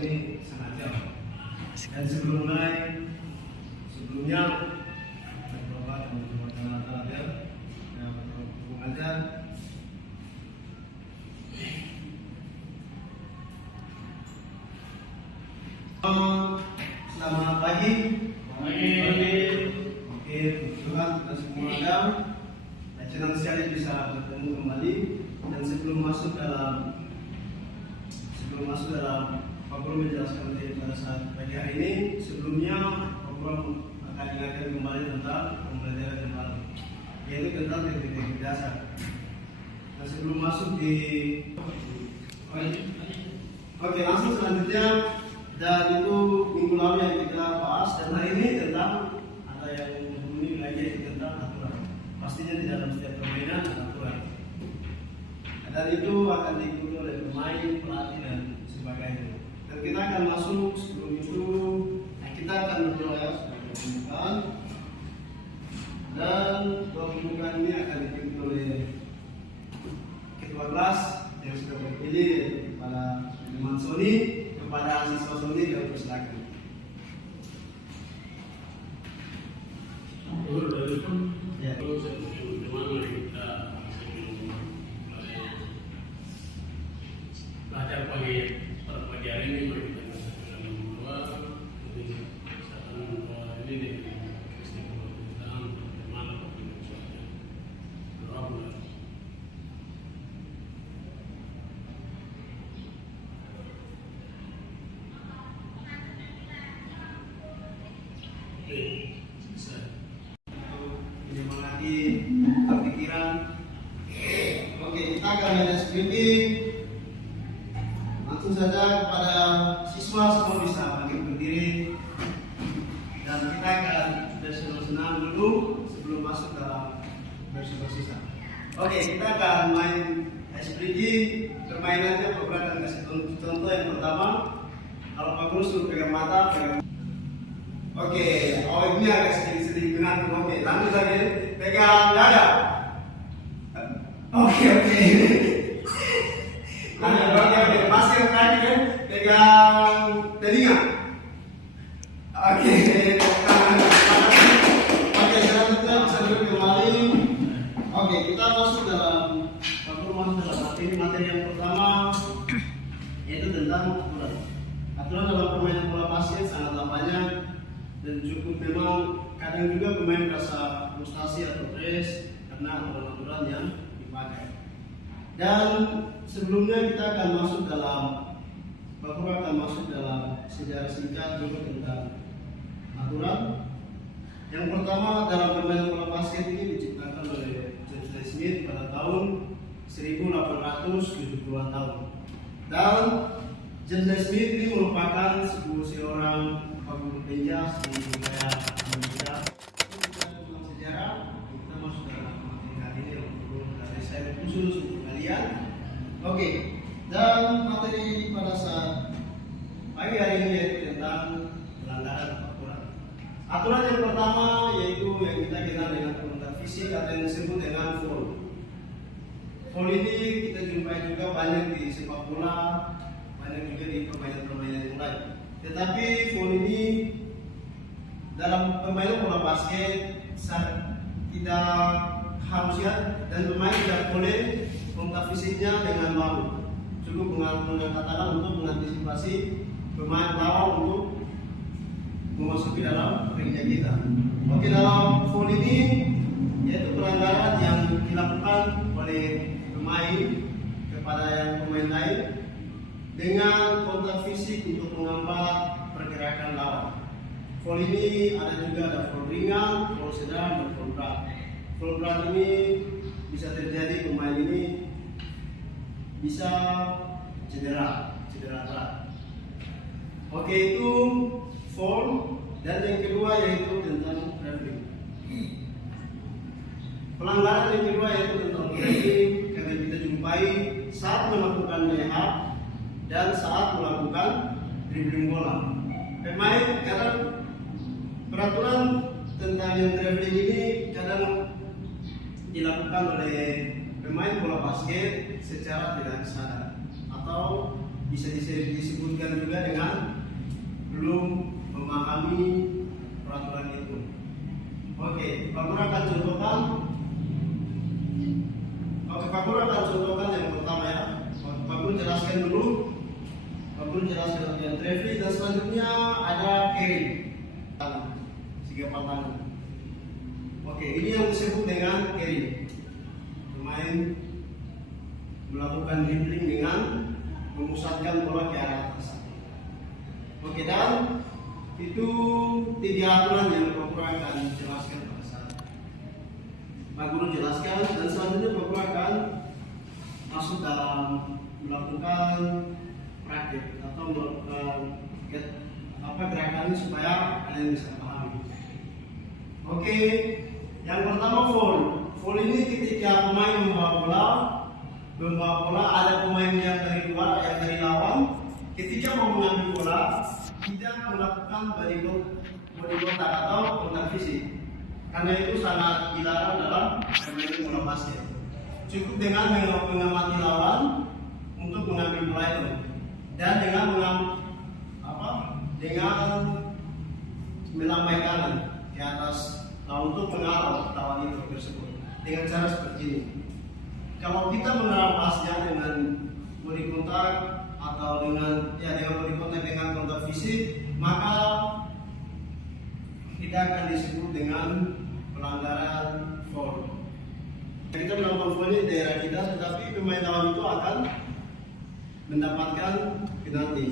ini sangat jauh. Dan sebelumnya berdoa dan mengajar mengajar. Selamat pagi. Oke, Tuhan kita semua ada. Senang sekali bisa bertemu kembali. Dan sebelum masuk dalam Pak Guru menjelaskan materi pada saat pagi hari ini, sebelumnya Pak Guru akan ingatkan kembali tentang pembelajaran yang baru, yaitu tentang teknik dasar. Nah, sebelum masuk di Oke, langsung selanjutnya. Dan itu minggu lalu yang kita bahas, dan hari ini tentang ada yang menghubungi lagi tentang aturan. Pastinya di dalam setiap permainan ada aturan. Dan itu akan diikuti oleh pemain, pelatih dan sebagainya. Dan kita akan masuk sebelum itu, kita akan berdoa ya sebagai pembukaan. Dan doa pembukaan ini akan diikuti oleh ketua kelas yang sudah terpilih, kepada teman Sony, kepada siswa Sony dan persilakan. Ya. Belajar pagi hari ini berikan dalam dua ini di istiqomah pemerintahan bagaimana penyusuannya doa bulan. Selesai. Menyemangati pikiran. Oke, kita akan ada skripsi. Langsung saja kepada siswa semua bisa bangkit berdiri. Dan kita akan bersenang-senang dulu sebelum masuk dalam bersisa. Oke, kita akan main SPG. Permainannya Pak Guru akan kasih contoh yang pertama. Kalau Pak Guru suruh pegang mata, pegang. Oke, awalnya agak sedikit mengantuk. Oke, lanjut lagi. Pegang dada. Oke. Oke. Masih kaki kan? Pegang telinga. Oke. Oke, selanjutnya bisa duduk kembali. Oke, kita masuk dalam materi yang pertama, yaitu tentang aturan. Aturan dalam permainan bola basket sangatlah banyak. Dan cukup memang kadang juga pemain merasa frustasi atau stres karena aturan-aturan yang dipakai. Dan sebelumnya kita akan masuk dalam sejarah singkat juga tentang aturan. Yang pertama, dalam permainan bola basket ini diciptakan oleh James Naismith pada tahun 1870-an tahun. Dan James Naismith ini merupakan seorang guru penjas di wilayah Indonesia. Tentang sejarah, kita masuk dalam materi kali ini untuk dari saya khusus untuk kalian. Oke, dan materi pada saat pagi hari ini yaitu tentang pelanggaran aturan. Aturan yang pertama yaitu yang kita kenal dengan kontak fisik atau yang disebut dengan foul. Foul ini kita jumpai juga banyak di sepak bola, banyak juga di permainan-permainan yang lain. Tetapi foul ini dalam permainan bola basket tidak harusnya, dan pemain tidak boleh kontak fisiknya dengan bahu. Cukup mengangkat tangan untuk mengantisipasi pemain lawan untuk memasuki dalam ringnya kita. Oke, dalam foul ini yaitu pelanggaran yang dilakukan oleh pemain kepada yang pemain lain dengan kontak fisik untuk menghambat pergerakan lawan. Foul ini ada foul ringan, foul sedang, dan foul berat. Foul berat ini bisa terjadi pemain ini bisa cedera berat. Oke, itu foul. Dan yang kedua yaitu tentang traveling. Pelanggaran yang kedua yaitu tentang traveling yang kita jumpai saat melakukan layup dan saat melakukan dribbling bola. Pemain kadang peraturan tentang yang traveling ini kadang dilakukan oleh pemain bola basket secara tidak sadar atau bisa disebutkan juga dengan belum memahami peraturan itu. Oke, Pak Guru akan contohkan. Pak Guru akan contohkan yang pertama ya. Pak Guru jelaskan dulu. Pak Guru jelaskan yang traffic dan selanjutnya ada carry. Tiga patangan. Oke, ini yang disebut dengan carry. Pemain melakukan dribbling dengan memusatkan bola ke arah atas. Oke, dan itu tiga aturan yang Pak Guru akan jelaskan pada saat Pak Guru jelaskan, dan selanjutnya Pak Guru akan masuk dalam melakukan praktik atau melakukan gerakannya supaya kalian bisa pahami. Oke, yang pertama foul. Foul ini ketika pemain membawa bola, ada pemain yang dari luar, yang dari lawan, ketika mau mengambil bola tidak melakukan body contact atau kontak fisik, karena itu sangat dilarang dalam permainan bola basket. Cukup dengan mengamati lawan untuk mengambil bola itu, dan dengan melambai tangan di atas untuk mengarah lawan itu tersebut dengan cara seperti ini. Kalau kita mengarah pasnya dengan body contact atau dengan body contact dengan kontak fisik, maka kita akan disebut dengan pelanggaran foul. Kita melakukan foul di daerah kita, tetapi pemain lawan itu akan mendapatkan penalti.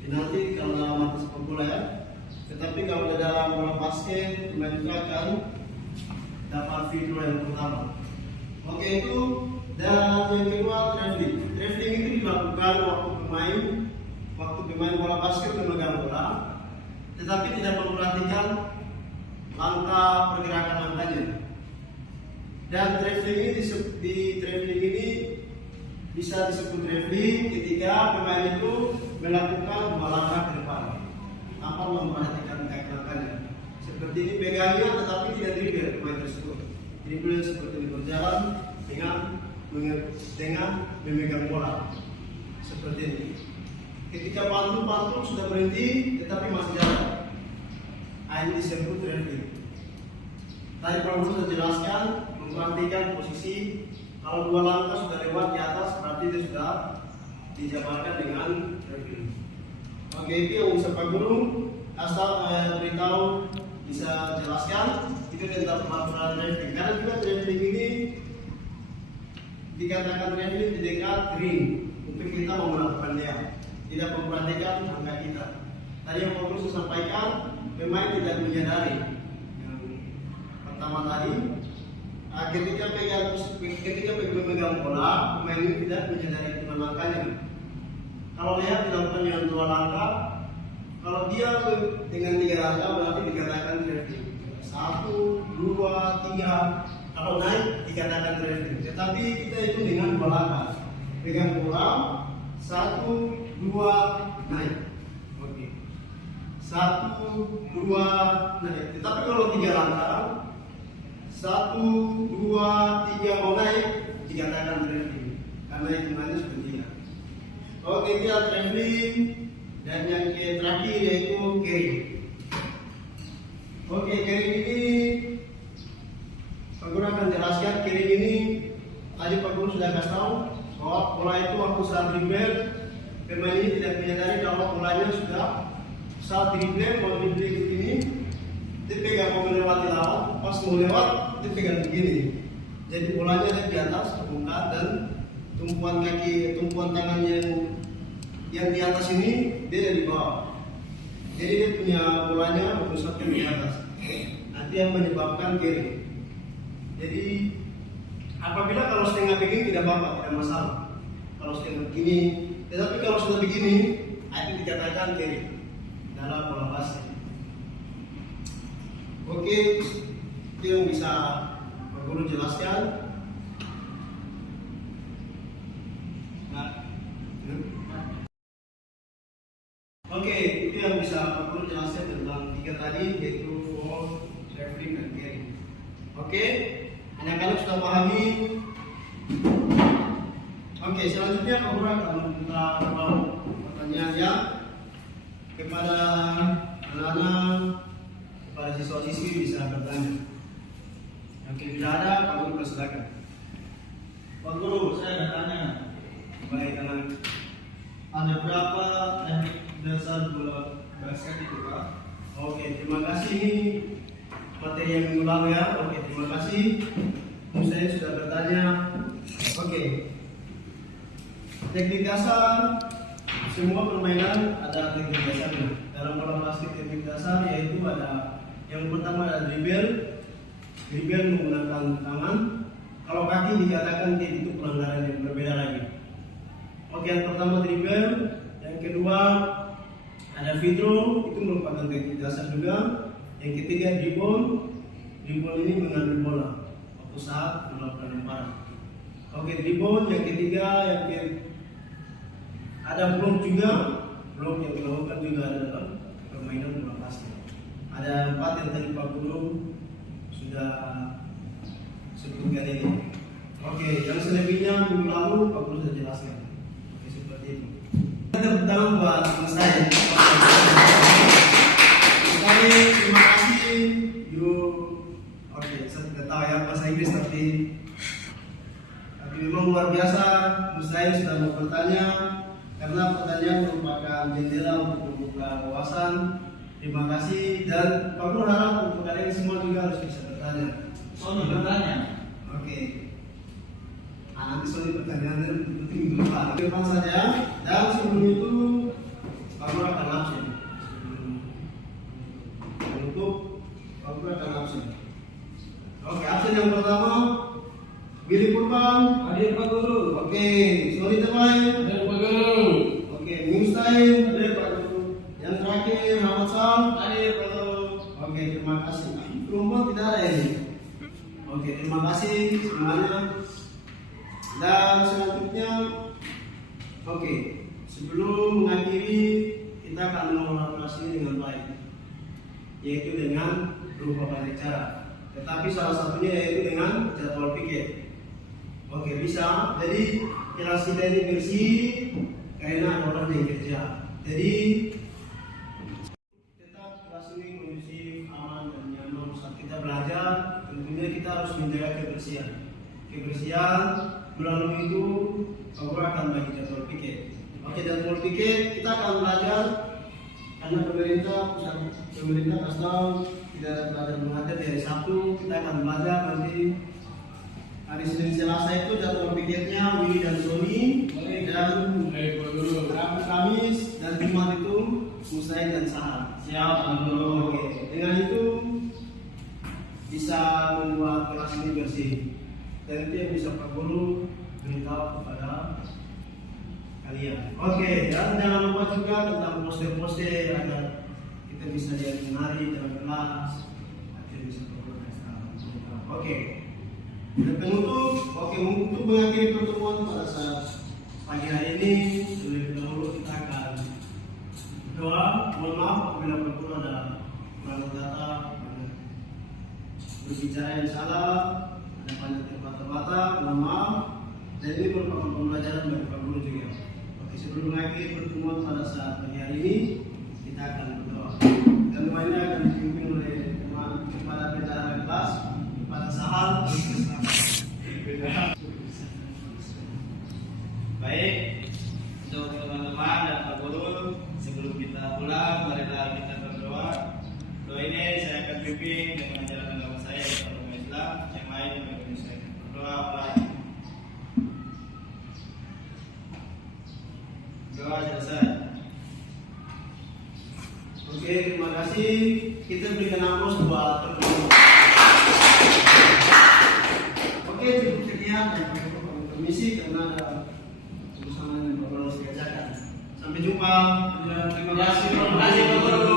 Penalti kalau dalam mata sepak bola ya. Tetapi kalau di dalam bola basket, pemain itu akan dapat free throw yang pertama. Oke, itu. Dan yang kedua, traveling. Traveling itu dilakukan waktu pemain bola basket memegang bola, tetapi tidak memperhatikan langkah pergerakan langkahnya. Dan traveling ini bisa disebut traveling ketika pemain itu melakukan dua langkah ke depan tanpa memperhatikan kaki langkahnya. Seperti ini pegangnya, tetapi tidak dribble pemain tersebut. Dribble seperti ini berjalan dengan memegang bola seperti ini. Ketika pantul sudah berhenti, tetapi masih jalan. Ini disebut traveling. Tadi Pak Guru sudah jelaskan, memperhatikan posisi. Kalau dua langkah sudah lewat di atas, berarti itu sudah dijabarkan dengan traveling. Oke, itu yang bisa Pak Guru asal beritahu, bisa jelaskan itu tentang peraturan traveling. Karena juga traveling ini dikatakan traveling di dekat ring untuk kita mau melakukan dia, tidak memperhatikan angka kita. Tadi yang Pak Guru saya sampaikan, pemain tidak menyadari. Yang pertama tadi, ketika pegang bola, pemain ini tidak menyadari hitungan langkahnya. Kalau lihat dilakukan dengan dua langkah, kalau dia dengan tiga langkah berarti dikatakan traveling. 1, 2, 3. Kalau naik dikatakan traveling. Tetapi kita itu dengan dua langkah, pegang bola, 1, 2, naik. Oke. 1, 2, naik. Tetapi kalau tiga langkah, 1, 2, 3 mau naik, dikatakan traveling. Karena hitungannya seperti ini. Oke, ini adalah traveling. Dan yang terakhir yaitu carry. Oke, carry ini Pak Guru akan jelaskan. Carry ini tadi Pak Guru sudah kasih tahu bahwa bola itu waktu saat dribble, pemain ini tidak menyadari kalau bolanya sudah saat dribble, mau dribble begini, dia pegang mau melewati lawan, pas mau lewat dia pegang begini. Jadi bolanya ada di atas terbuka dan tumpuan tangannya yang di atas ini dia ada di bawah. Jadi dia punya bolanya berpusatkan di atas. Nanti yang menyebabkan carry. Jadi apabila kalau setengah begini tidak apa-apa, tidak masalah. Kalau setengah begini, tetapi kalau sudah begini, itu dikatakan carry dalam bola basket. Oke, itu yang bisa Pak Guru jelaskan. Oke, itu yang bisa Pak Guru jelaskan tentang tiga tadi, yaitu foul, traveling, dan carry. Oke, anak-anak sudah pahami Oke, selanjutnya Pak Guru akan membuka ruang pertanyaan ya kepada anak-anak, kepada siswa-siswi bisa bertanya. Oke, bila ada Pak Guru persilakan. Pak Guru, saya ada tanya. Baik, anak. Ada berapa teknik dasar bola basket itu, Pak? Oke, terima kasih. Ini materi yang minggu lalu ya. Oke, terima kasih. Saya sudah bertanya. Oke, teknik dasar semua permainan ada teknik dasarnya. Dalam bola basket teknik dasar yaitu ada yang pertama ada dribble menggunakan tangan. Kalau kaki dikatakan itu pelanggaran yang berbeda lagi. Oke, yang pertama dribble, yang kedua ada free throw, itu merupakan teknik dasar juga. Yang ketiga dribble ini mengambil bola waktu saat melakukan lemparan. Oke, dribble yang ketiga, ada blok juga, blok yang dilakukan juga ada dalam permainan bola basket. Ada 4 yang tadi Pak Guru sudah sebutkan ini. Oke, yang selebihnya minggu lalu Pak Guru sudah jelaskan. Oke, seperti itu. Tepuk tangan buat Mas saya. Sekali terima kasih Guru. Oke, saya tidak tahu ya bahasa Inggris tapi memang luar biasa. Saya sudah mau bertanya karena pertanyaan merupakan jendela untuk membuka wawasan. Terima kasih dan Pak Guru harap untuk kalian semua juga harus bisa bertanya. Sony bertanya. Oke. Nanti Sony pertanyaan penting dulu Pak. Depan saja dan sebelum itu Pak Guru akan absen. Untuk Pak Guru akan absen. Oke, absen yang pertama Billy Purban. Hadir Pak Guru. Oke, Sony Temai. Hadir Pak Guru. Oke, Mingstein. Hadir Pak Guru. Yang terakhir Rahmat Sam. Hadir Pak Guru. Oke, terima kasih. Perempuan tidak ada ini. Oke, terima kasih semuanya. Dan selanjutnya, oke, sebelum mengakhiri kita akan melakukan dengan baik, yaitu dengan berupa banyak cara. Tetapi salah satunya yaitu dengan jadwal piket. Oke, bisa. Jadi kelas kita ini bersih karena ada orang yang kerja. Jadi tetap kelas ini kondusif, aman dan nyaman saat kita belajar. Tentunya kita harus menjaga kebersihan. Melalui itu Pak Guru akan bagi jadwal piket. Oke, jadwal piket kita akan belajar karena pemerintah kasih tahu tidak ada belajar mengajar dari Sabtu. Kita akan belajar nanti hari Senin Selasa itu jadwal piketnya Willy dan Sony dan Baik Pak Guru. Rabu Kamis dan Jumat itu Musaid dan Sahar. Siap Pak Guru. Oke, dengan itu bisa membuat kelas ini bersih. Dan itu yang bisa Pak Guru beritahu kepada kalian. Oke, dan jangan lupa juga tentang poster-poster agar kita bisa lihat menari dalam kelas. Akhirnya bisa Oke. Dan penutup, untuk mengakhiri pertemuan pada saat pagi hari ini, terlebih dahulu kita akan berdoa. Mohon maaf apabila Pak Guru ada kurang data, berbicara yang salah, ada banyak terbata-bata, mohon maaf. Dan ini merupakan pembelajaran bagi Pak Guru juga. Oke, sebelum mengakhiri pertemuan pada saat pagi hari ini, kita akan berdoa. Dan semuanya akan dipimpin oleh kepala bendahara kelas, Kepala Sahal. Baik, untuk teman-teman dan Pak Guru, sebelum kita pulang, marilah kita berdoa. Doa ini saya akan pimpin dengan ajaran agama saya, yaitu agama Islam, yang lain yang Indonesia. Berdoa mulai. Doa selesai. Oke, terima kasih. Kita berikan aplaus buat pertemuan. Oke, cukup sekian dan permisi karena ada urusan yang perlu harus dikerjakan. Sampai jumpa. Terima kasih Pak Guru.